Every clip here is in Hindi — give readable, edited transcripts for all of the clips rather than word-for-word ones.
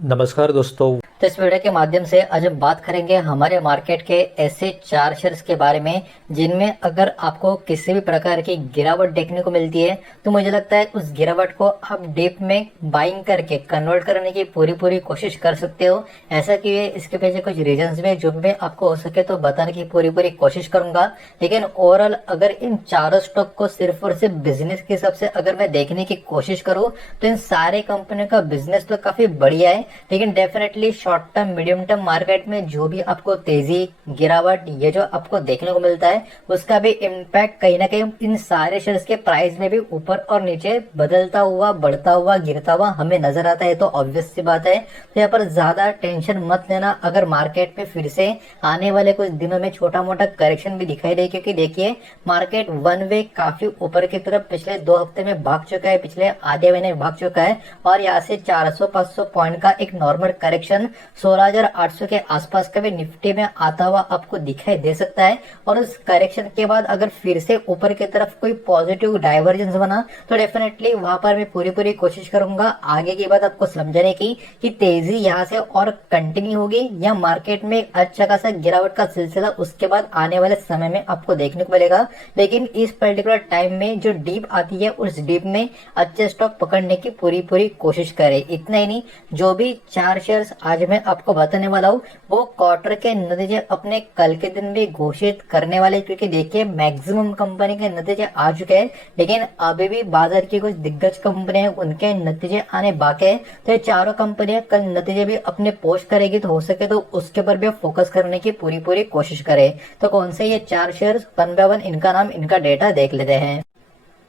नमस्कार दोस्तों। तो इस वीडियो के माध्यम से आज हम बात करेंगे हमारे मार्केट के ऐसे 4 शेयर्स के बारे में जिनमें अगर आपको किसी भी प्रकार की गिरावट देखने को मिलती है तो मुझे लगता है उस गिरावट को आप डीप में बाइंग करके कन्वर्ट करने की पूरी कोशिश कर सकते हो। ऐसा क्यों है, इसके पीछे कुछ रीजंस भी है जो भी आपको हो सके तो बताने की पूरी कोशिश करूंगा। लेकिन ओवरऑल अगर इन चारों स्टॉक को सिर्फ और सिर्फ बिजनेस के हिसाब से अगर मैं देखने की कोशिश करूं तो इन सारे कंपनियों का बिजनेस तो काफी बढ़िया है। लेकिन definitely short term medium term market में जो भी आपको तेजी गिरावट ये जो आपको देखने को मिलता है उसका भी इम्पैक्ट कहीं ना कहीं इन सारे शेयर्स के प्राइस में भी ऊपर और नीचे बदलता हुआ बढ़ता हुआ गिरता हुआ हमें नजर आता है। तो ऑब्वियस सी बात है, तो यहाँ पर ज्यादा टेंशन मत लेना अगर मार्केट में फिर से आने वाले कुछ दिनों में छोटा मोटा करेक्शन भी दिखाई दे, क्योंकि देखिए मार्केट वन वे काफी ऊपर की तरफ पिछले 2 हफ्ते में भाग चुका है, पिछले आधे महीने में भाग चुका है और यहाँ से 400-500 पॉइंट का एक नॉर्मल करेक्शन 16,800 के आसपास का भी निफ्टी में आता हुआ आपको दिखाई दे सकता है। और उस करेक्शन के बाद अगर फिर से ऊपर की तरफ कोई पॉजिटिव डाइवर्जेंस बना तो डेफिनेटली वहां पर मैं पूरी कोशिश करूंगा आगे की बात आपको समझाने की कि तेजी यहाँ से और कंटिन्यू होगी या मार्केट में अच्छा खासा गिरावट का सिलसिला उसके बाद आने वाले समय में आपको देखने को मिलेगा। लेकिन इस पर्टिकुलर टाइम में जो डीप आती है उस डीप में अच्छे स्टॉक पकड़ने की पूरी कोशिश करें। इतना ही नहीं, जो भी 4 शेयर्स आज मैं आपको बताने वाला हूँ वो क्वार्टर के नतीजे अपने कल के दिन भी घोषित करने वाले, क्योंकि देखिए मैक्सिमम कंपनी के नतीजे आ चुके हैं लेकिन अभी भी बाजार की कुछ दिग्गज कंपनियां उनके नतीजे आने बाकी है। तो ये चारों कंपनियां कल नतीजे भी अपने पोस्ट करेगी, तो हो सके तो उसके ऊपर भी फोकस करने की पूरी कोशिश करें। तो कौन से ये 4 शेयर्स वन बाय वन इनका नाम इनका डेटा देख लेते हैं।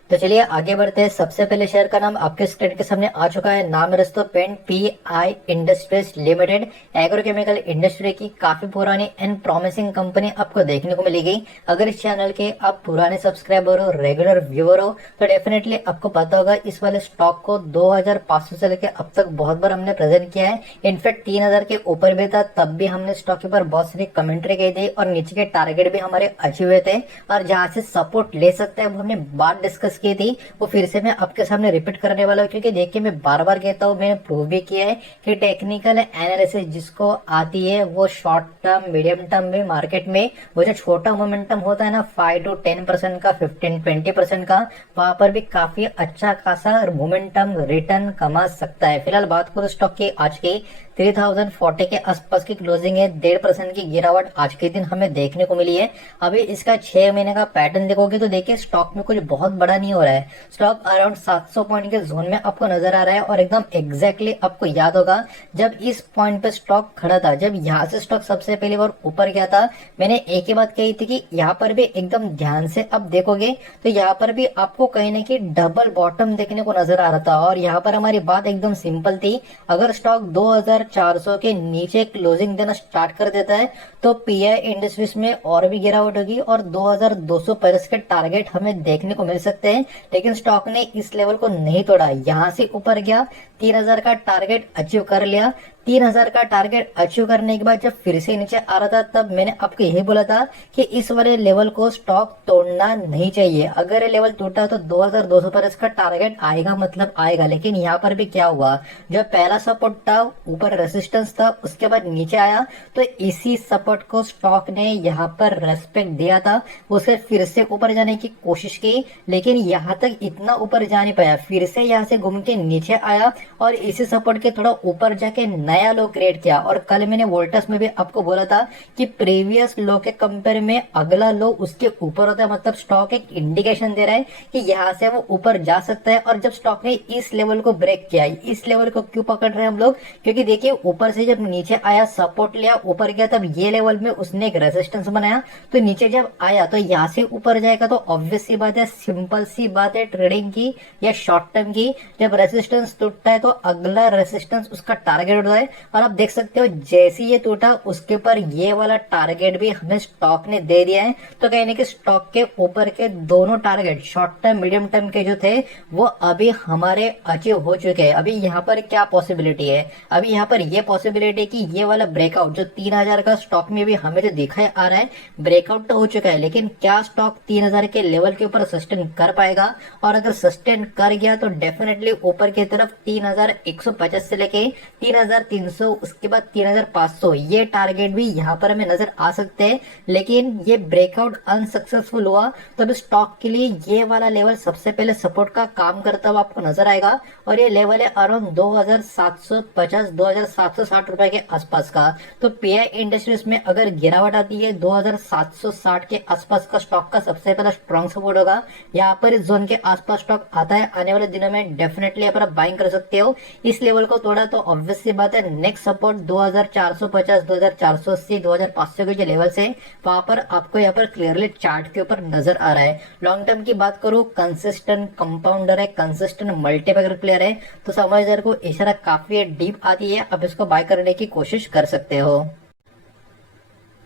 तो चलिए आगे बढ़ते हैं। सबसे पहले शेयर का नाम आपके स्क्रीन के सामने आ चुका है। नाम है दोस्तों paint PI industries limited. Agrochemical industry की काफी पुरानी एंड प्रॉमिसिंग कंपनी आपको देखने को मिलेगी। अगर इस चैनल के आप पुराने सब्सक्राइबर हो, रेगुलर व्यूअर हो तो डेफिनेटली आपको पता होगा इस वाले स्टॉक को 2,500 से लेकर अब तक बहुत बार हमने प्रेजेंट किया है। इनफैक्ट 3,000 के ऊपर भी था तब भी हमने स्टॉक के ऊपर बहुत सारी कमेंट्री की थी और नीचे के टारगेट भी हमारे अचीव हुए थे और जहां से सपोर्ट ले सकते हैं वो हमने बात डिस्कस की थी। वो फिर से मैं आपके सामने रिपीट करने वाला हूँ, क्योंकि देखिए मैं बार बार कहता हूँ, मैंने प्रूव भी किया है कि टेक्निकल एनालिसिस जिसको आती है वो शॉर्ट टर्म मीडियम टर्म में मार्केट में वो जो छोटा मोमेंटम होता है ना 5 to 10% का 15-20% का, वहां पर भी काफी अच्छा खासा मोमेंटम रिटर्न कमा सकता है। फिलहाल बात करो स्टॉक की आज की 3040 के आसपास की क्लोजिंग है। 1.5% की गिरावट आज के दिन हमें देखने को मिली है। अभी इसका 6 महीने का पैटर्न देखोगे तो देखिए स्टॉक में कुछ बहुत बड़ा नहीं हो रहा है। स्टॉक अराउंड 700 पॉइंट के जोन में आपको नजर आ रहा है और एकदम एग्जैक्टली आपको याद होगा जब इस पॉइंट पे स्टॉक खड़ा था, जब यहाँ से स्टॉक सबसे पहली बार ऊपर गया था, मैंने एक ही बात कही थी कि यहाँ पर भी एकदम ध्यान से अब देखोगे तो यहाँ पर भी आपको कहीं ना कहीं डबल बॉटम देखने को नजर आ रहा था। और यहाँ पर हमारी बात एकदम सिंपल थी, अगर स्टॉक 2,400 के नीचे क्लोजिंग देना स्टार्ट कर देता है तो PI इंडस्ट्रीज में और भी गिरावट होगी और 2,250 के टारगेट हमें देखने को मिल सकते हैं। लेकिन स्टॉक ने इस लेवल को नहीं तोड़ा, यहां से ऊपर गया, 3,000 का टारगेट अचीव कर लिया। 3,000 का टारगेट अचीव करने के बाद जब फिर से नीचे आ रहा था तब मैंने आपको यही बोला था कि इस वाले लेवल को स्टॉक तोड़ना नहीं चाहिए। अगर ये लेवल टूटा तो 2,200 पर इसका टारगेट आएगा, मतलब आएगा। लेकिन यहाँ पर भी क्या हुआ, जो पहला सपोर्ट था ऊपर रेसिस्टेंस था उसके बाद नीचे आया तो इसी सपोर्ट को स्टॉक ने यहाँ पर रेस्पेक्ट दिया था, उसे फिर से ऊपर जाने की कोशिश की लेकिन यहाँ तक इतना ऊपर जा नहीं पाया। फिर से यहाँ से घूम के नीचे आया और इसी सपोर्ट के थोड़ा ऊपर जाके नया लो क्रिएट किया। और कल मैंने वोल्टस में भी आपको बोला था कि प्रीवियस लो के कंपेयर में अगला लो उसके ऊपर होता है, मतलब स्टॉक एक इंडिकेशन दे रहा है कि यहाँ से वो ऊपर जा सकता है। और जब स्टॉक ने इस लेवल को ब्रेक किया, इस लेवल को क्यों पकड़ रहे हैं हम लोग, क्योंकि देखिए ऊपर से जब नीचे आया सपोर्ट लिया ऊपर गया तब ये लेवल में उसने एक रेजिस्टेंस बनाया, तो नीचे जब आया तो यहाँ से ऊपर जाएगा तो ऑब्वियस सी बात है, सिंपल सी बात है ट्रेडिंग की या शॉर्ट टर्म की, जब रेजिस्टेंस टूटता है तो अगला रेजिस्टेंस उसका टारगेट होता है। और आप देख सकते हो जैसे ये टूटा उसके ऊपर ये वाला टारगेट भी हमें स्टॉक ने दे दिया है। तो कहने के स्टॉक के ऊपर के दोनों target short term medium term के जो थे वो अभी हमारे अचीव हो चुके हैं। अभी यहाँ पर क्या पॉसिबिलिटी है, अभी यहाँ पर ये पॉसिबिलिटी है कि ये वाला ब्रेकआउट जो 3,000 का स्टॉक में भी हमें जो दिखाई आ रहा है ब्रेकआउट तो हो चुका है, लेकिन क्या स्टॉक 3,000 के लेवल के ऊपर सस्टेन कर पाएगा। और अगर सस्टेन कर गया तो डेफिनेटली ऊपर की तरफ 3,150 से लेके 3,300, उसके बाद 3,500, ये टारगेट भी यहाँ पर हमें नजर आ सकते हैं। लेकिन ये ब्रेकआउट अनसक्सेसफुल हुआ तो अभी स्टॉक के लिए ये वाला लेवल सबसे पहले सपोर्ट का काम करता हुआ आपको नजर आएगा, और ये लेवल है अराउंड 2,750 2,760 रुपए के आसपास का। तो पीआई इंडस्ट्रीज में अगर गिरावट आती है 2,760 के आसपास का स्टॉक का सबसे पहला स्ट्रॉन्ग सपोर्ट होगा। यहाँ पर इस जोन के आसपास स्टॉक आता है, आने वाले दिनों में डेफिनेटली यहाँ पर आप बाइंग कर सकते हो। इस लेवल को तोड़ा तो ऑब्वियस सी बात है नेक्स्ट सपोर्ट 2,450 2,480 2,500 के जो लेवल है वहां पर आपको यहाँ पर क्लियरली चार्ट के ऊपर नजर आ रहा है। लॉन्ग टर्म की बात करूं, कंसिस्टेंट कंपाउंडर है, कंसिस्टेंट मल्टीबैगर प्लेयर है, तो समझदार को इशारा काफी डीप आती है, अब इसको बाय करने की कोशिश कर सकते हो।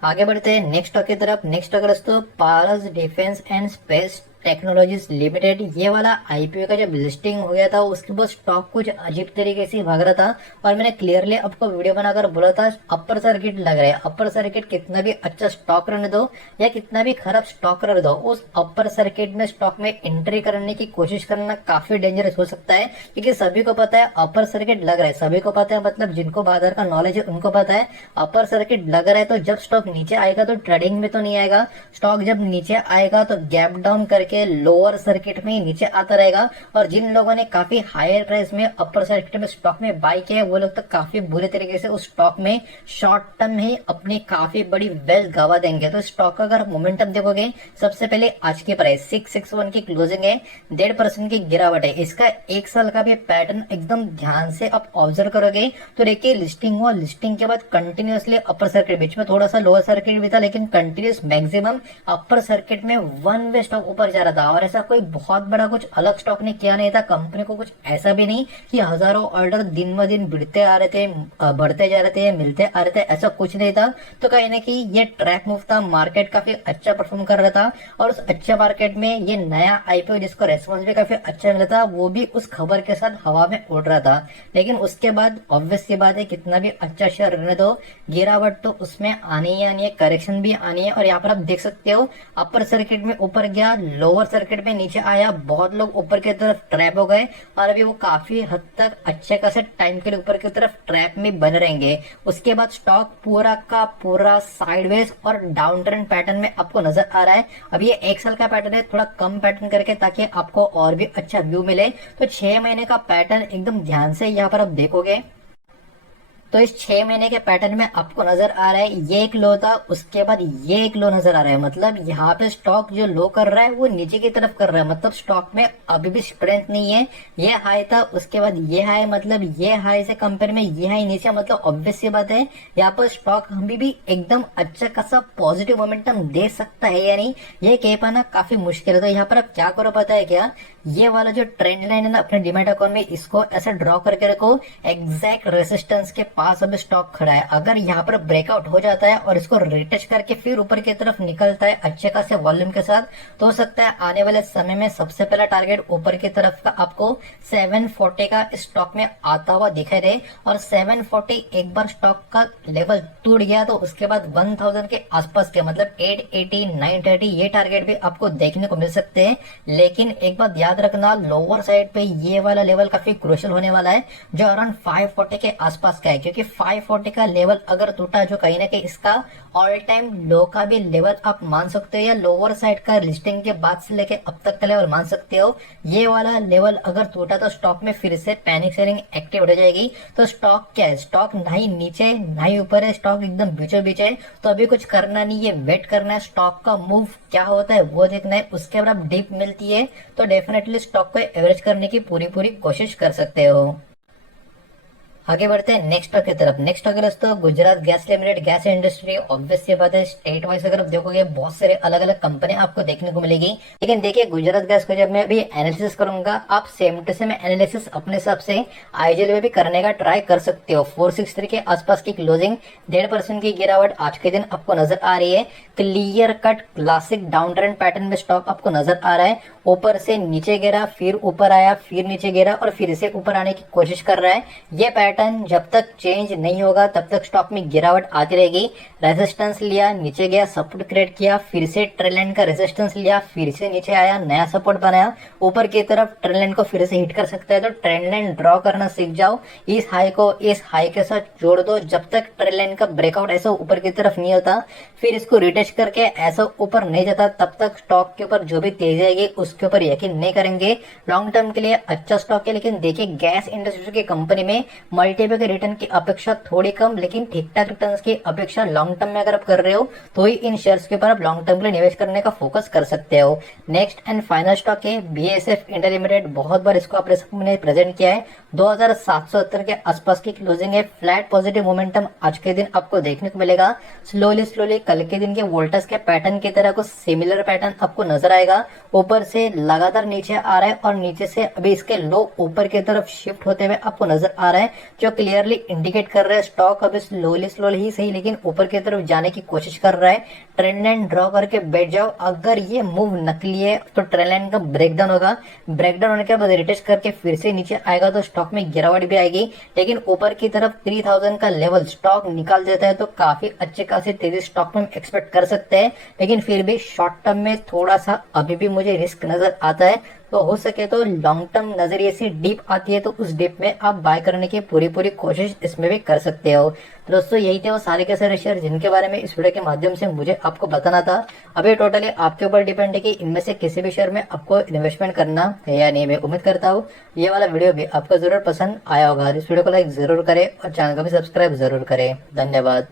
आगे बढ़ते हैं नेक्स्ट स्टॉक की तरफ। नेक्स्ट स्टॉक दोस्तों Paras defence and space technologies limited. ये वाला आईपीओ का जब लिस्टिंग हो गया था उसके बाद स्टॉक कुछ अजीब तरीके से भाग रहा था, और मैंने क्लियरली आपको वीडियो बनाकर बोला था अपर सर्किट लग रहा है। अपर सर्किट कितना भी अच्छा स्टॉक रहने दो या कितना भी खराब स्टॉक रहने दो, उस अपर सर्किट में स्टॉक में एंट्री करने की कोशिश करना काफी डेंजरस हो सकता है, क्योंकि सभी को पता है अपर सर्किट लग रहा है। सभी को पता है, मतलब जिनको बाजार का नॉलेज है उनको पता है अपर सर्किट लग रहा है। तो जब स्टॉक नीचे आएगा तो ट्रेडिंग में तो नहीं आएगा, स्टॉक जब नीचे आएगा तो गैप डाउन करके लोअर सर्किट में ही नीचे आता रहेगा। और जिन लोगों ने काफी हायर प्राइस में अपर सर्किट में स्टॉक में बाय किया है वो लोग तो काफी बुरे तरीके से उस स्टॉक में शॉर्ट टर्म ही अपनी काफी बड़ी वेल्थ गवा देंगे। तो स्टॉक का अगर मोमेंटम देखोगे, सबसे पहले आज की प्राइस 661 की क्लोजिंग है, 1.5% की गिरावट है। इसका एक साल का भी पैटर्न एकदम ध्यान से आप ऑब्जर्व करोगे तो देखिए लिस्टिंग हुआ, लिस्टिंग के बाद कंटिन्यूसली अपर सर्किट, बीच में थोड़ा सा लोअर सर्किट भी था, लेकिन कंटिन्यूस मैक्सिमम अपर सर्किट में वन वे स्टॉक ऊपर जा रहा था। और ऐसा कोई बहुत बड़ा कुछ अलग स्टॉक ने किया नहीं था, कंपनी को कुछ ऐसा भी नहीं कि हजारों ऑर्डर दिन ब दिन बढ़ते आ रहे थे, बढ़ते जा रहे थे, मिलते आ रहे थे, ऐसा कुछ नहीं था। तो कहीं ना कहीं ये ट्रैक मूव था, मार्केट काफी अच्छा परफॉर्म कर रहा था, और उस अच्छे मार्केट में ये नया आईपीओ जिसको रेस्पॉन्स भी काफी अच्छा मिला था वो भी उस खबर के साथ हवा में उड़ रहा था। लेकिन उसके बाद ऑब्वियस सी बात है कितना भी अच्छा शेयर रहने दो, गिरावट तो उसमें आनी ही आनी है, करेक्शन भी आनी है। और यहाँ पर आप देख सकते हो अपर सर्किट में ऊपर गया, लोअर सर्किट में नीचे आया, बहुत लोग ऊपर की तरफ ट्रैप हो गए, और अभी वो काफी हद तक अच्छे खासे टाइम के लिए ऊपर की तरफ ट्रैप में बन रहेंगे। उसके बाद स्टॉक पूरा का पूरा साइडवेज और डाउन ट्रेंड पैटर्न में आपको नजर आ रहा है। अब ये एक साल का पैटर्न है, थोड़ा कम पैटर्न करके ताकि आपको और भी अच्छा व्यू मिले। तो 6 महीने का पैटर्न एकदम ध्यान से यहाँ पर आप देखोगे तो इस 6 महीने के पैटर्न में आपको नजर आ रहा है ये एक लो था, उसके बाद ये एक लो नजर आ रहा है। मतलब यहाँ पे स्टॉक जो लो कर रहा है वो नीचे की तरफ कर रहा है, मतलब स्टॉक में अभी भी स्ट्रेंथ नहीं है। ये हाई था, उसके बाद ये हाई, मतलब ये हाई से कंपेयर में ये हाई नीचे, मतलब ऑब्वियस सी बात है यहाँ पर स्टॉक अभी भी एकदम अच्छा खासा पॉजिटिव मोमेंटम दे सकता है या नहीं ये कह पाना काफी मुश्किल है। तो यहाँ पर आप क्या करो पता है क्या, ये वाला जो ट्रेंड लाइन है ना अपने डीमैट अकाउंट में, इसको ऐसा ड्रॉ करके रखो, एग्जैक्ट रेसिस्टेंस के पास अब स्टॉक खड़ा है। अगर यहाँ पर ब्रेकआउट हो जाता है और इसको रिटच करके फिर ऊपर की तरफ निकलता है अच्छे खासे वॉल्यूम के साथ, तो हो सकता है आने वाले समय में सबसे पहला टारगेट ऊपर की तरफ का आपको 740 का स्टॉक में आता हुआ दिखाई दे। और 740 एक बार स्टॉक का लेवल टूट गया तो उसके बाद 1000 के आसपास के, मतलब 880 930 ये टारगेट भी आपको देखने को मिल सकते हैं। लेकिन एक बात याद रखना, लोअर साइड पे ये वाला लेवल काफी क्रूशियल होने वाला है जो अराउंड 540 के आसपास का है, क्योंकि 540 का लेवल अगर टूटा जो कहीं ना कहीं इसका ऑल टाइम लो का भी लेवल आप मान सकते हो, या लोअर साइड का लिस्टिंग के बाद से लेके अब तक का लेवल मान सकते हो। ये वाला लेवल अगर टूटा तो स्टॉक में फिर से पैनिक सेलिंग एक्टिव हो जाएगी। तो स्टॉक क्या है, स्टॉक ना ही नीचे ना ही ऊपर है, स्टॉक एकदम बीचों बीच है। तो अभी कुछ करना नहीं है, वेट करना है, स्टॉक का मूव क्या होता है वो देखना है। उसके बाद डिप मिलती है तो डेफिनेटली स्टॉक को एवरेज करने की पूरी कोशिश कर सकते हो। आगे बढ़ते हैं नेक्स्ट स्टॉक की तरफ। नेक्स्ट स्टॉक दोस्तों Gujarat gas limited, gas industry. Obvious सी बात है स्टेट वाइज अगर आप देखोगे बहुत सारे अलग अलग कंपनी आपको देखने को मिलेगी, लेकिन देखिए गुजरात गैस को जब मैं अभी एनालिसिस करूंगा, आप सेम टू सेम एनालिसिस अपने हिसाब से आईजीएल में भी करने का ट्राई कर सकते हो। 463 के आसपास की क्लोजिंग, 1.5% की गिरावट आज के दिन आपको नजर आ रही है। Clear cut classic down trend pattern में स्टॉक आपको नजर आ रहा है। ऊपर से नीचे गिरा, फिर ऊपर आया, फिर नीचे गिरा और फिर से ऊपर आने की कोशिश कर रहा है। ये पैटर्न जब तक चेंज नहीं होगा तब तक स्टॉक में गिरावट आती रहेगी। रेजिस्टेंस लिया, नीचे गया, सपोर्ट क्रिएट किया, फिर से ट्रेंड लाइन का रेजिस्टेंस लिया, फिर से नीचे आया, नया सपोर्ट बनाया, ऊपर की तरफ ट्रेंड लाइन को फिर से हिट कर सकता है। तो ट्रेंड लाइन ड्रॉ करना सीख जाओ, इस हाई को इस हाई के साथ जोड़ दो। जब तक ट्रेंड लाइन का ब्रेकआउट ऐसा ऊपर की तरफ नहीं होता, फिर इसको रिटेस्ट करके ऐसा ऊपर नहीं जाता, तब तक स्टॉक के ऊपर जो भी तेजी आएगी उसके ऊपर यकीन नहीं करेंगे। लॉन्ग टर्म के लिए अच्छा स्टॉक है, लेकिन देखिए गैस इंडस्ट्री की कंपनी में मल्टीपल के रिटर्न की अपेक्षा थोड़ी कम, लेकिन ठीक ठाक रिटर्न की अपेक्षा लॉन्ग टर्म में अगर आप कर रहे हो तो ही इन शेयर्स के ऊपर आप लॉन्ग टर्म के लिए निवेश करने का फोकस कर सकते हो। नेक्स्ट एंड फाइनल स्टॉक है बीएसएफ इंडिया लिमिटेड। बहुत बार इसको अपने सामने प्रेजेंट किया है। 2770 के आसपास की क्लोजिंग है। फ्लैट पॉजिटिव मोमेंटम आज के दिन आपको देखने को मिलेगा। स्लोली स्लोली कल के दिन के वोल्टस के पैटर्न की तरह कुछ सिमिलर पैटर्न आपको नजर आएगा। ऊपर से लगातार नीचे आ रहा है और नीचे से अभी इसके लो ऊपर की तरफ शिफ्ट होते हुए आपको नजर आ रहा है, जो क्लियरली इंडिकेट कर रहा है स्टॉक अभी स्लोली स्लोली ही सही लेकिन ऊपर की तरफ जाने की कोशिश कर रहा है। ट्रेंड लाइन ड्रॉ करके बैठ जाओ। अगर ये मूव नकली है तो ट्रेंड लाइन का ब्रेकडाउन होगा। ब्रेकडाउन होने के बाद रिटेस्ट करके फिर से नीचे आएगा तो स्टॉक में गिरावट भी आएगी, लेकिन ऊपर की तरफ 3000 का लेवल स्टॉक निकाल देता है तो काफी अच्छे खासी तेजी स्टॉक में एक्सपेक्ट कर सकते हैं। लेकिन फिर भी शॉर्ट टर्म में थोड़ा सा अभी भी मुझे रिस्क नजर आता है। तो हो सके तो लॉन्ग टर्म नजरिए से डीप आती है तो उस डीप में आप बाय करने की पूरी कोशिश इसमें भी कर सकते हो। तो दोस्तों यही थे वो सारे के सारे शेयर जिनके बारे में इस वीडियो के माध्यम से मुझे आपको बताना था। अभी टोटली आपके ऊपर डिपेंड है कि इनमें से किसी भी शेयर में आपको इन्वेस्टमेंट करना है या नहीं। मैं उम्मीद करता हूँ ये वाला वीडियो भी आपको जरूर पसंद आया होगा। इस वीडियो को लाइक जरूर करें और चैनल को भी सब्सक्राइब जरूर करें। धन्यवाद।